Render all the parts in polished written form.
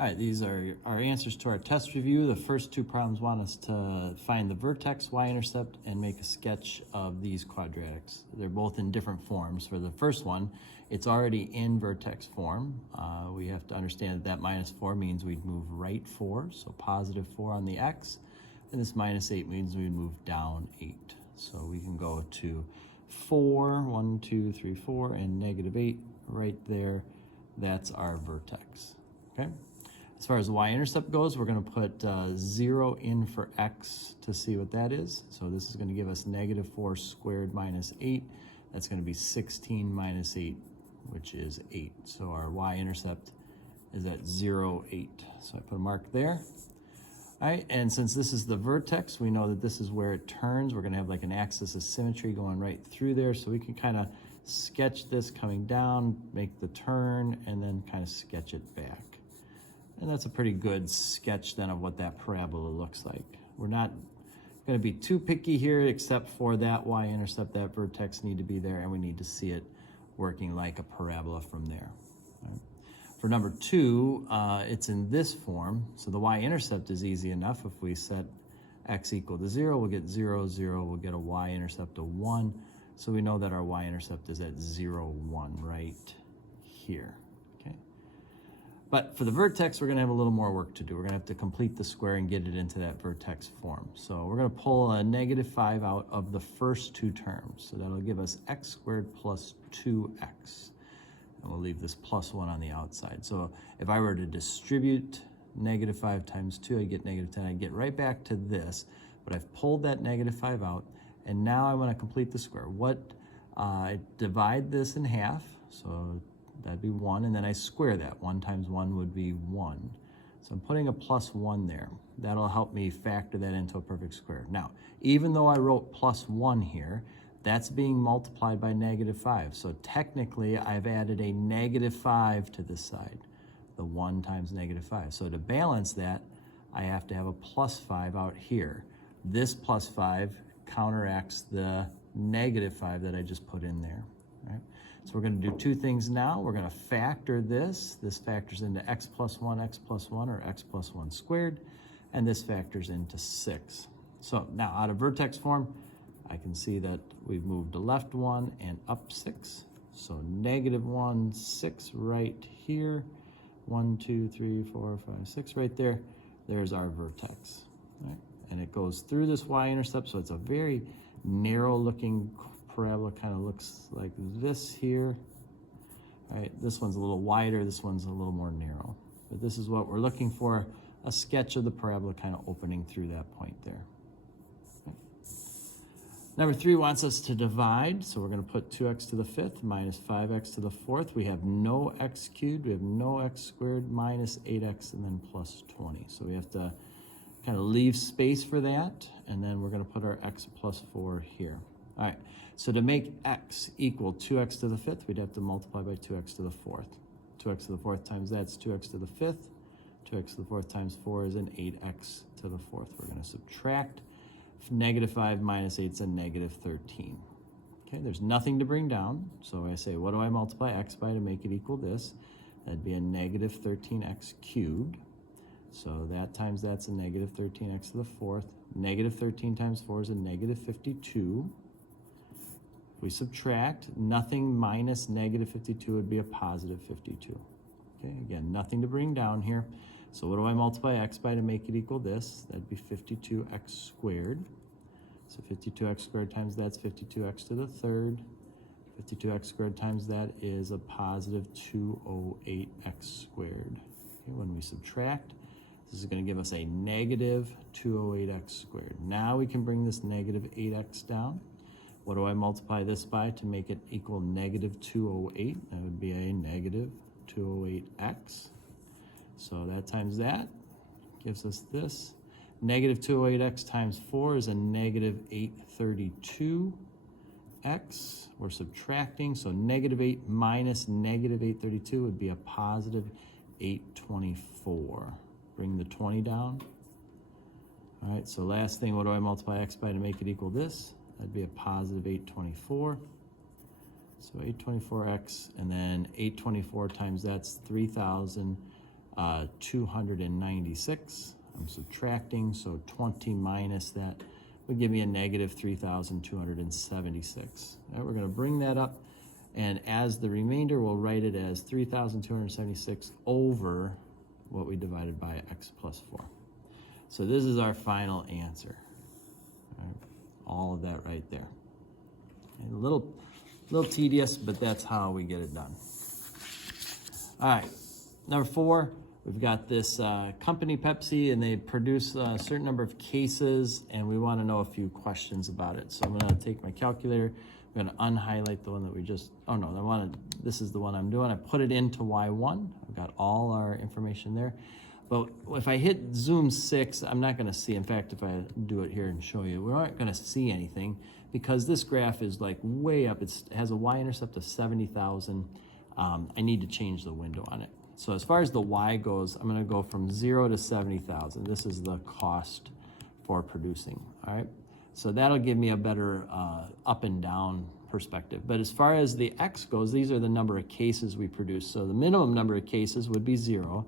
All right, these are our answers to our test review. The first two problems want us to find the vertex, y-intercept, and make a sketch of these quadratics. They're both in different forms. For the first one, it's already in vertex form. We have to understand that minus 4 means we'd move right 4, so positive 4 on the x, and this minus 8 means we'd move down 8. So we can go to 4, 1, 2, 3, 4, and negative 8 right there. That's our vertex, okay? As far as the y-intercept goes, we're going to put 0 in for x to see what that is. So this is going to give us negative 4 squared minus 8. That's going to be 16 minus 8, which is 8. So our y-intercept is at 0, 8. So I put a mark there. All right, and since this is the vertex, we know that this is where it turns. We're going to have like an axis of symmetry going right through there. So we can kind of sketch this coming down, make the turn, and then kind of sketch it back. And that's a pretty good sketch then of what that parabola looks like. We're not going to be too picky here, except for that y-intercept, that vertex need to be there, and we need to see it working like a parabola from there. Right? For number 2, it's in this form, so the y-intercept is easy enough. If we set x equal to 0, we'll get 0, 0, we'll get a y-intercept of 1. So we know that our y-intercept is at 0, 1 right here. But for the vertex, we're going to have a little more work to do. We're going to have to complete the square and get it into that vertex form. So we're going to pull a negative 5 out of the first two terms. So that'll give us x squared plus 2x. And we'll leave this plus 1 on the outside. So if I were to distribute negative 5 times 2, I'd get negative 10. I'd get right back to this. But I've pulled that negative 5 out. And now I want to complete the square. I divide this in half. So that'd be 1, and then I square that. 1 times 1 would be 1. So I'm putting a plus 1 there. That'll help me factor that into a perfect square. Now, even though I wrote plus 1 here, that's being multiplied by negative 5. So technically, I've added a negative 5 to this side, the 1 times negative 5. So to balance that, I have to have a plus 5 out here. This plus 5 counteracts the negative 5 that I just put in there. Right? So we're going to do two things now. We're going to factor this. This factors into x plus 1, or x plus 1 squared, and this factors into 6. So now out of vertex form, I can see that we've moved to left 1 and up 6. So negative 1, 6 right here. 1, 2, 3, 4, 5, 6 right there. There's our vertex. Right? And it goes through this y-intercept, so it's a very narrow looking parabola, kind of looks like this here. All right, this one's a little wider, this one's a little more narrow. But this is what we're looking for, a sketch of the parabola kind of opening through that point there. Okay. Number 3 wants us to divide, so we're going to put 2x to the 5th minus 5x to the 4th. We have no x cubed, we have no x squared, minus 8x, and then plus 20. So we have to kind of leave space for that, and then we're going to put our x plus 4 here. All right, so to make x equal 2x to the 5th, we'd have to multiply by 2x to the 4th. 2x to the 4th times that's 2x to the 5th. 2x to the 4th times 4 is an 8x to the 4th. We're going to subtract. Negative 5 minus 8 is a negative 13. Okay, there's nothing to bring down, so I say, what do I multiply x by to make it equal this? That'd be a negative 13x cubed. So that times that's a negative 13x to the 4th. Negative 13 times 4 is a negative 52. We subtract, nothing minus negative 52 would be a positive 52. Okay, again, nothing to bring down here. So what do I multiply x by to make it equal this? That'd be 52x squared. So 52x squared times that's 52x to the 3rd. 52x squared times that is a positive 208x squared. Okay, when we subtract, this is going to give us a negative 208x squared. Now we can bring this negative 8x down. What do I multiply this by to make it equal negative 208? That would be a negative 208x. So that times that gives us this. Negative 208x times 4 is a negative 832x. We're subtracting, so negative 8 minus negative 832 would be a positive 824. Bring the 20 down. All right, so last thing, what do I multiply x by to make it equal this? That'd be a positive 824. So 824x, and then 824 times that's 3,000. 296. I'm subtracting, so 20 minus that would give me a negative 3,276. All right, we're going to bring that up, and as the remainder, we'll write it as 3,276 over what we divided by x plus 4. So this is our final answer. All right, all of that right there. And a little tedious, but that's how we get it done. All right, number 4. We've got this company, Pepsi, and they produce a certain number of cases, and we want to know a few questions about it. So I'm going to take my calculator. I'm going to unhighlight the one that we just, this is the one I'm doing. I put it into Y1. I've got all our information there. But if I hit zoom 6, I'm not going to see. In fact, if I do it here and show you, we aren't going to see anything because this graph is like way up. It has a y-intercept of 70,000. I need to change the window on it. So as far as the y goes, I'm going to go from 0 to 70,000. This is the cost for producing, all right? So that'll give me a better up and down perspective. But as far as the x goes, these are the number of cases we produce. So the minimum number of cases would be 0.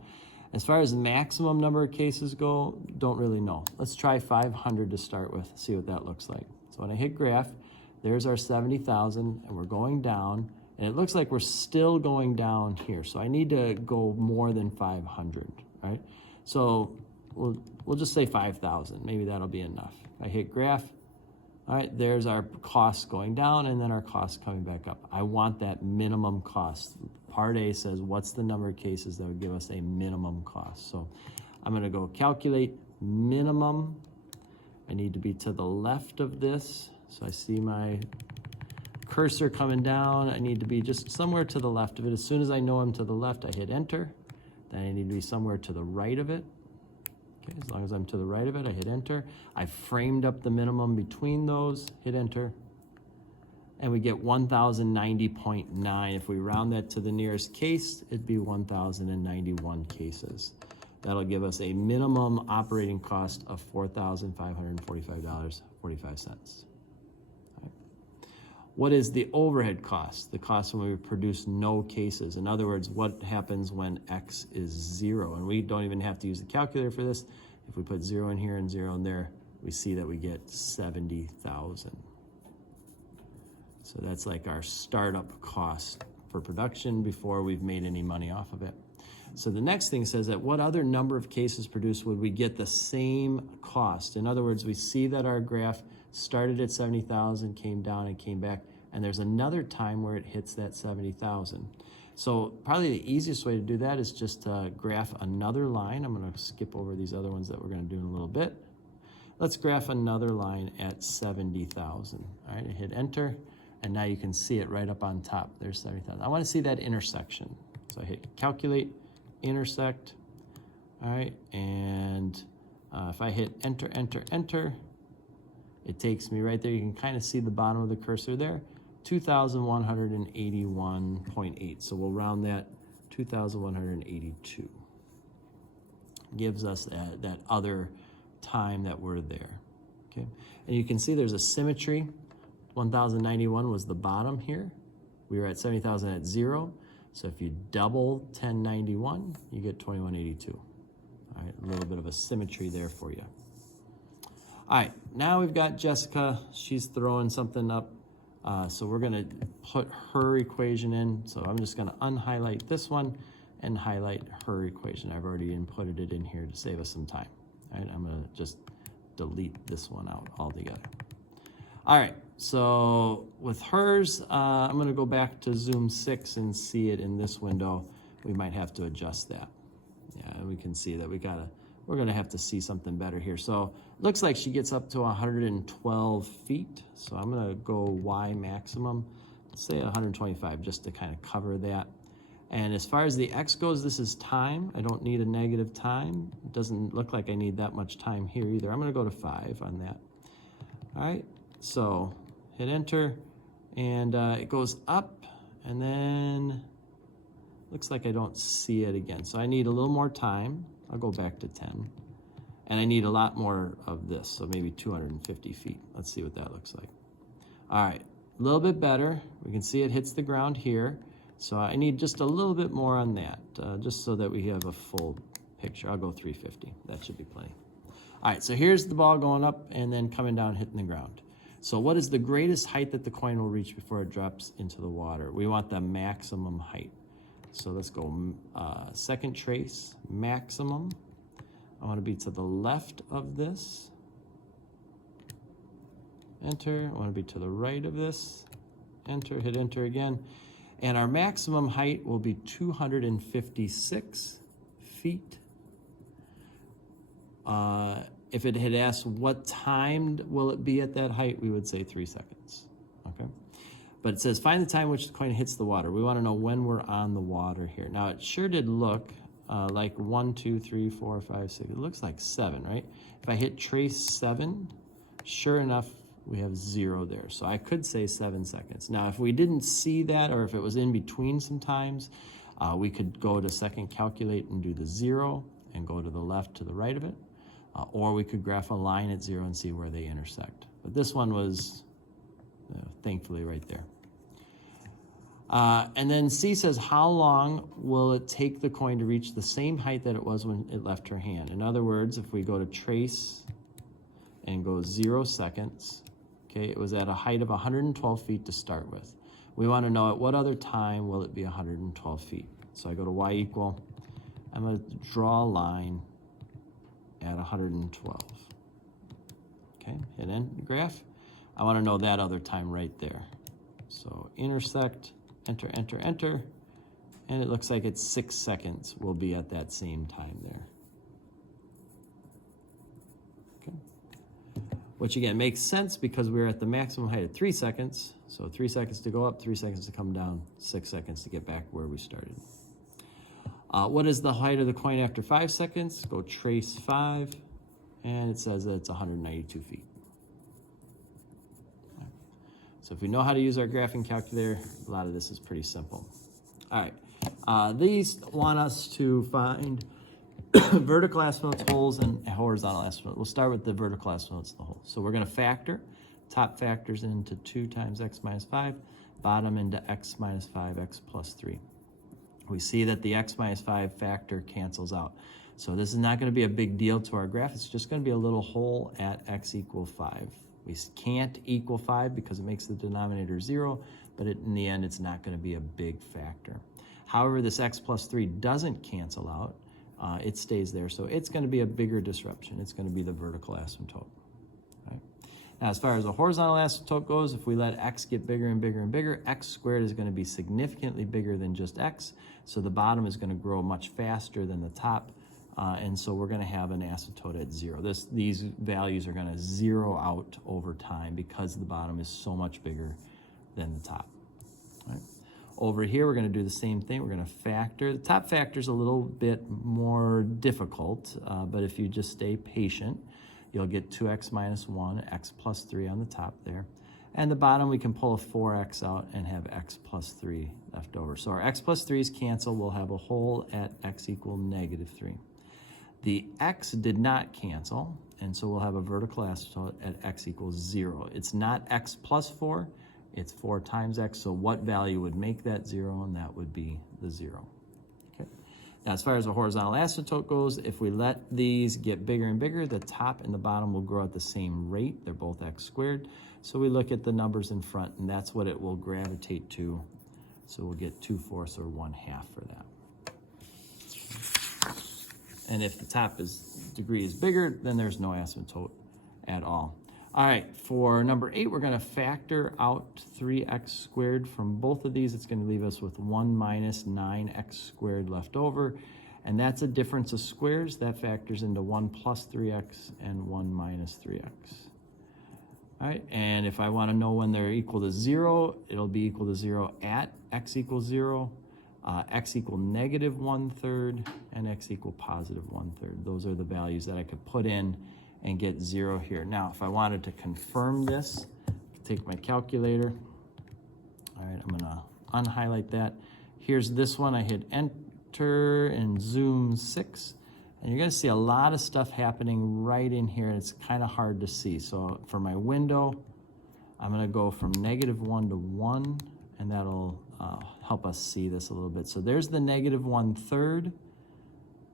As far as the maximum number of cases go, don't really know. Let's try 500 to start with, see what that looks like. So when I hit graph, there's our 70,000, and we're going down. And it looks like we're still going down here. So I need to go more than 500, right? So we'll just say 5,000. Maybe that'll be enough. I hit graph. All right, there's our costs going down and then our costs coming back up. I want that minimum cost. Part A says, what's the number of cases that would give us a minimum cost? So I'm going to go calculate minimum. I need to be to the left of this. So I see my cursor coming down. I need to be just somewhere to the left of it. As soon as I know I'm to the left, I hit enter. Then I need to be somewhere to the right of it. Okay, as long as I'm to the right of it, I hit enter. I framed up the minimum between those, hit enter. And we get 1,090.9. If we round that to the nearest case, it'd be 1,091 cases. That'll give us a minimum operating cost of $4,545.45. What is the overhead cost? The cost when we produce no cases. In other words, what happens when x is 0? And we don't even have to use the calculator for this. If we put 0 in here and 0 in there, we see that we get 70,000. So that's like our startup cost for production before we've made any money off of it. So the next thing says that what other number of cases produced would we get the same cost? In other words, we see that our graph started at 70,000, came down and came back, and there's another time where it hits that 70,000. So probably the easiest way to do that is just to graph another line. I'm going to skip over these other ones that we're going to do in a little bit. Let's graph another line at 70,000. All right, I hit enter, and now you can see it right up on top. There's 70,000. I want to see that intersection. So I hit calculate, intersect. All right, and if I hit enter, enter, enter, it takes me right there. You can kind of see the bottom of the cursor there, 2,181.8. So we'll round that 2,182. Gives us that other time that we're there, okay? And you can see there's a symmetry. 1,091 was the bottom here. We were at 70,000 at 0. So if you double 1091, you get 2182. All right, a little bit of a symmetry there for you. All right, now we've got Jessica. She's throwing something up. So we're going to put her equation in. So I'm just going to unhighlight this one and highlight her equation. I've already inputted it in here to save us some time. All right, I'm going to just delete this one out altogether. All right, so with hers, I'm going to go back to zoom 6 and see it in this window. We might have to adjust that. Yeah, we can see that we're going to have to see something better here. So it looks like she gets up to 112 feet. So I'm going to go Y maximum, let's say 125, just to kind of cover that. And as far as the X goes, this is time. I don't need a negative time. It doesn't look like I need that much time here either. I'm going to go to 5 on that. All right, so hit enter, and it goes up, and then looks like I don't see it again. So I need a little more time. I'll go back to 10. And I need a lot more of this, so maybe 250 feet. Let's see what that looks like. All right, a little bit better. We can see it hits the ground here. So I need just a little bit more on that, just so that we have a full picture. I'll go 350. That should be plenty. All right, so here's the ball going up and then coming down, hitting the ground. So what is the greatest height that the coin will reach before it drops into the water? We want the maximum height. So let's go second trace, maximum. I want to be to the left of this. Enter. I want to be to the right of this. Enter, hit enter again. And our maximum height will be 256 feet. If it had asked what time will it be at that height, we would say 3 seconds, okay? But it says find the time which the coin hits the water. We want to know when we're on the water here. Now it sure did look like 1, 2, 3, 4, 5, 6. It looks like 7, right? If I hit trace 7, sure enough, we have 0 there. So I could say 7 seconds. Now, if we didn't see that, or if it was in between sometimes, we could go to second calculate and do the 0 and go to the left to the right of it. Or we could graph a line at 0 and see where they intersect. But this one was thankfully right there. And then C says, how long will it take the coin to reach the same height that it was when it left her hand? In other words, if we go to trace and go 0 seconds, okay, it was at a height of 112 feet to start with. We want to know at what other time will it be 112 feet. So I go to y equal, I'm going to draw a line at 112. Okay, hit end graph. I want to know that other time right there. So intersect, enter, enter, enter, and it looks like it's 6 seconds will be at that same time there. Okay. Which again makes sense because we're at the maximum height at 3 seconds. So 3 seconds to go up, 3 seconds to come down, 6 seconds to get back where we started. What is the height of the coin after 5 seconds? Go trace 5, and it says that it's 192 feet. So if we know how to use our graphing calculator, a lot of this is pretty simple. All right, these want us to find vertical asymptotes, holes, and horizontal asymptotes. We'll start with the vertical asymptotes, the holes. So we're going to factor. Top factors into 2 times x minus 5, bottom into x minus 5, x plus 3. We see that the x minus 5 factor cancels out. So this is not going to be a big deal to our graph. It's just going to be a little hole at x equal 5. We can't equal 5 because it makes the denominator 0, but in the end, it's not going to be a big factor. However, this x plus 3 doesn't cancel out. It stays there, so it's going to be a bigger disruption. It's going to be the vertical asymptote. Right? Now, as far as the horizontal asymptote goes, if we let x get bigger and bigger and bigger, x squared is going to be significantly bigger than just x, so the bottom is going to grow much faster than the top. And so we're going to have an asymptote at 0. These values are going to zero out over time because the bottom is so much bigger than the top. All right. Over here, we're going to do the same thing. We're going to factor. The top factor is a little bit more difficult, but if you just stay patient, you'll get 2x minus 1, x plus 3 on the top there. And the bottom, we can pull a 4x out and have x plus 3 left over. So our x plus 3's cancel. We'll have a hole at x equal negative 3. The x did not cancel, and so we'll have a vertical asymptote at x equals 0. It's not x plus 4, it's 4 times x, so what value would make that 0? And that would be the 0. Okay. Now, as far as the horizontal asymptote goes, if we let these get bigger and bigger, the top and the bottom will grow at the same rate. They're both x squared. So we look at the numbers in front, and that's what it will gravitate to. So we'll get 2/4 or 1/2 for that. And if the top degree is bigger, then there's no asymptote at all. All right, for number 8, we're going to factor out 3x squared from both of these. It's going to leave us with 1 minus 9x squared left over. And that's a difference of squares. That factors into 1 plus 3x and 1 minus 3x. All right, and if I want to know when they're equal to 0, it'll be equal to 0 at x equals 0. X equal negative 1/3 and x equal positive 1/3. Those are the values that I could put in and get 0 here. Now, if I wanted to confirm this, I could take my calculator. All right, I'm gonna unhighlight that. Here's this one. I hit enter and zoom 6, and you're gonna see a lot of stuff happening right in here, and it's kind of hard to see. So for my window, I'm gonna go from -1 to 1, and that'll help us see this a little bit. So there's the negative 1/3.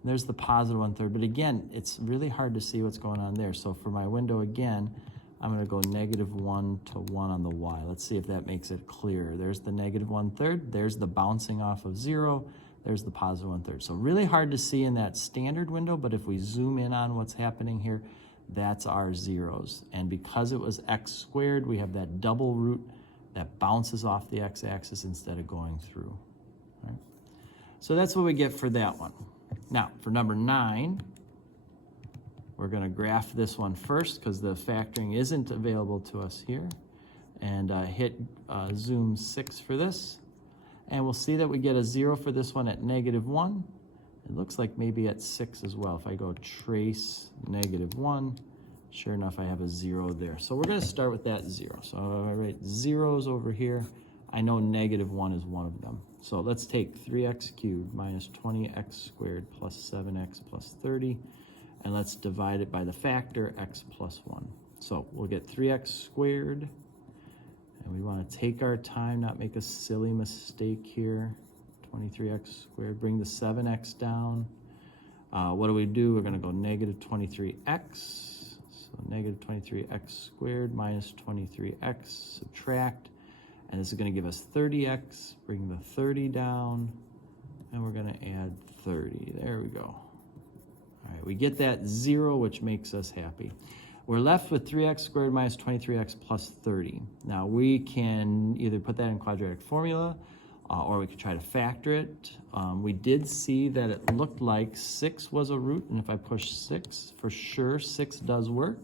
There's the positive 1/3. But again, it's really hard to see what's going on there. So for my window again, I'm going to go -1 to 1 on the y. Let's see if that makes it clearer. There's the negative 1/3. There's the bouncing off of 0. There's the positive 1/3. So really hard to see in that standard window, but if we zoom in on what's happening here, that's our zeros. And because it was x squared, we have that double root that bounces off the x-axis instead of going through. All right? So that's what we get for that one. Now, for number 9, we're going to graph this one first because the factoring isn't available to us here. And hit zoom 6 for this. And we'll see that we get a 0 for this one at -1. It looks like maybe at 6 as well. If I go trace -1, sure enough, I have a 0 there. So we're going to start with that 0. So I write zeros over here. I know -1 is one of them. So let's take 3x cubed minus 20x squared plus 7x plus 30. And let's divide it by the factor x plus 1. So we'll get 3x squared. And we want to take our time, not make a silly mistake here. 23x squared, bring the 7x down. What do? We're going to go -23x. So -23x squared minus 23x, subtract. And this is going to give us 30x. Bring the 30 down. And we're going to add 30. There we go. All right, we get that 0, which makes us happy. We're left with 3x squared minus 23x plus 30. Now, we can either put that in quadratic formula, or we could try to factor it. We did see that it looked like 6 was a root, and if I push 6, for sure 6 does work.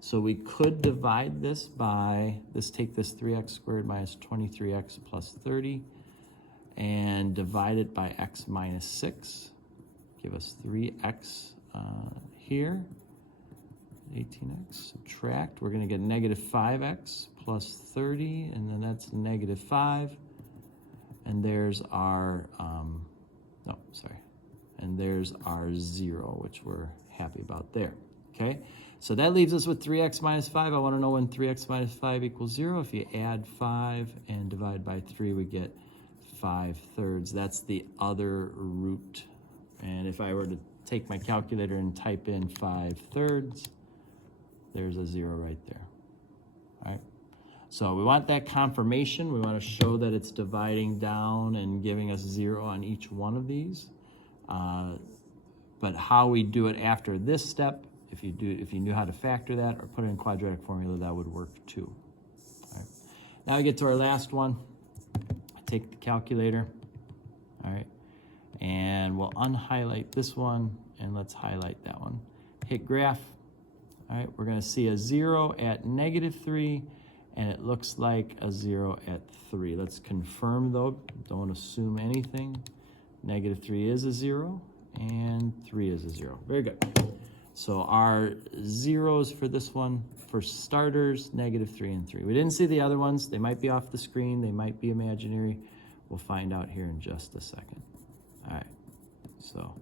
So we could divide this by, take this 3x squared minus 23x plus 30, and divide it by x minus 6. Give us 3x here. 18x, subtract. We're going to get -5x plus 30, and then that's -5. And there's our, and there's our 0, which we're happy about there. Okay, so that leaves us with 3x minus 5. I want to know when 3x minus 5 equals 0. If you add 5 and divide by 3, we get 5/3. That's the other root. And if I were to take my calculator and type in 5/3, there's a 0 right there. All right. So we want that confirmation. We want to show that it's dividing down and giving us 0 on each one of these. But how we do it after this step, if you knew how to factor that or put it in quadratic formula, that would work too. All right. Now we get to our last one. Take the calculator. All right. And we'll unhighlight this one and let's highlight that one. Hit graph. All right, we're going to see a 0 at -3, and it looks like a 0 at 3. Let's confirm, though. Don't assume anything. -3 is a 0, and 3 is a 0. Very good. So our zeros for this one, for starters, -3 and 3. We didn't see the other ones. They might be off the screen. They might be imaginary. We'll find out here in just a second. All right, so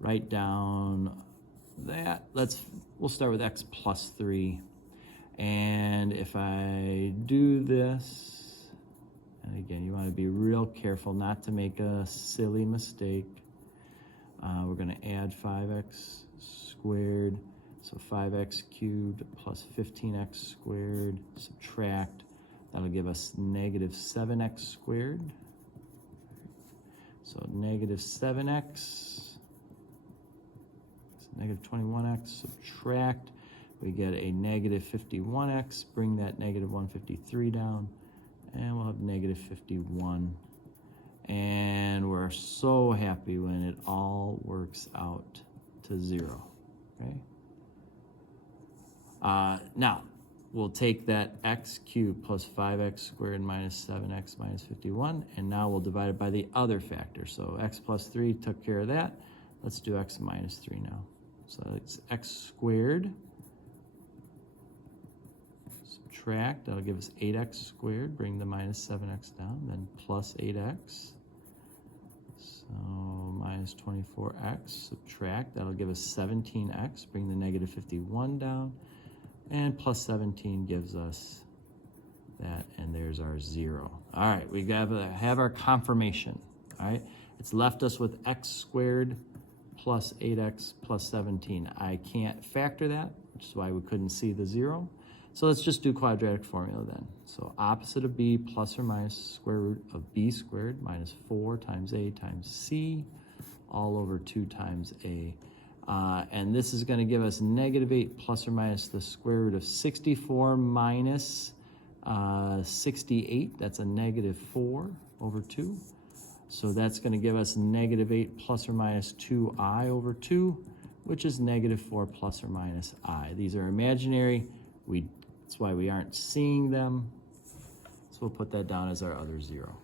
write down that. We'll start with x plus 3. And if I do this, and again, you want to be real careful not to make a silly mistake. We're going to add 5x squared, so 5x cubed plus 15x squared, subtract. That'll give us -7x squared. So -7x. -21x, subtract, we get a -51x, bring that -153 down, and we'll have -51. And we're so happy when it all works out to 0, okay? Now, we'll take that x cubed plus 5x squared minus 7x minus 51, and now we'll divide it by the other factor. So x plus 3 took care of that. Let's do x minus 3 now. So it's x squared, subtract, that'll give us 8x squared, bring the -7x down, then plus 8x, so minus 24x, subtract, that'll give us 17x, bring the -51 down, and plus 17 gives us that, and there's our 0. All right, we have our confirmation. All right, it's left us with x squared plus 8x plus 17. I can't factor that, which is why we couldn't see the 0. So let's just do quadratic formula then. So opposite of b plus or minus square root of b squared minus 4 times a times c all over 2 times a. And this is going to give us negative 8 plus or minus the square root of 64 minus 68. That's a negative 4 over 2. So that's going to give us negative 8 plus or minus 2i over 2, which is negative 4 plus or minus I. These are imaginary. That's why we aren't seeing them. So we'll put that down as our other 0.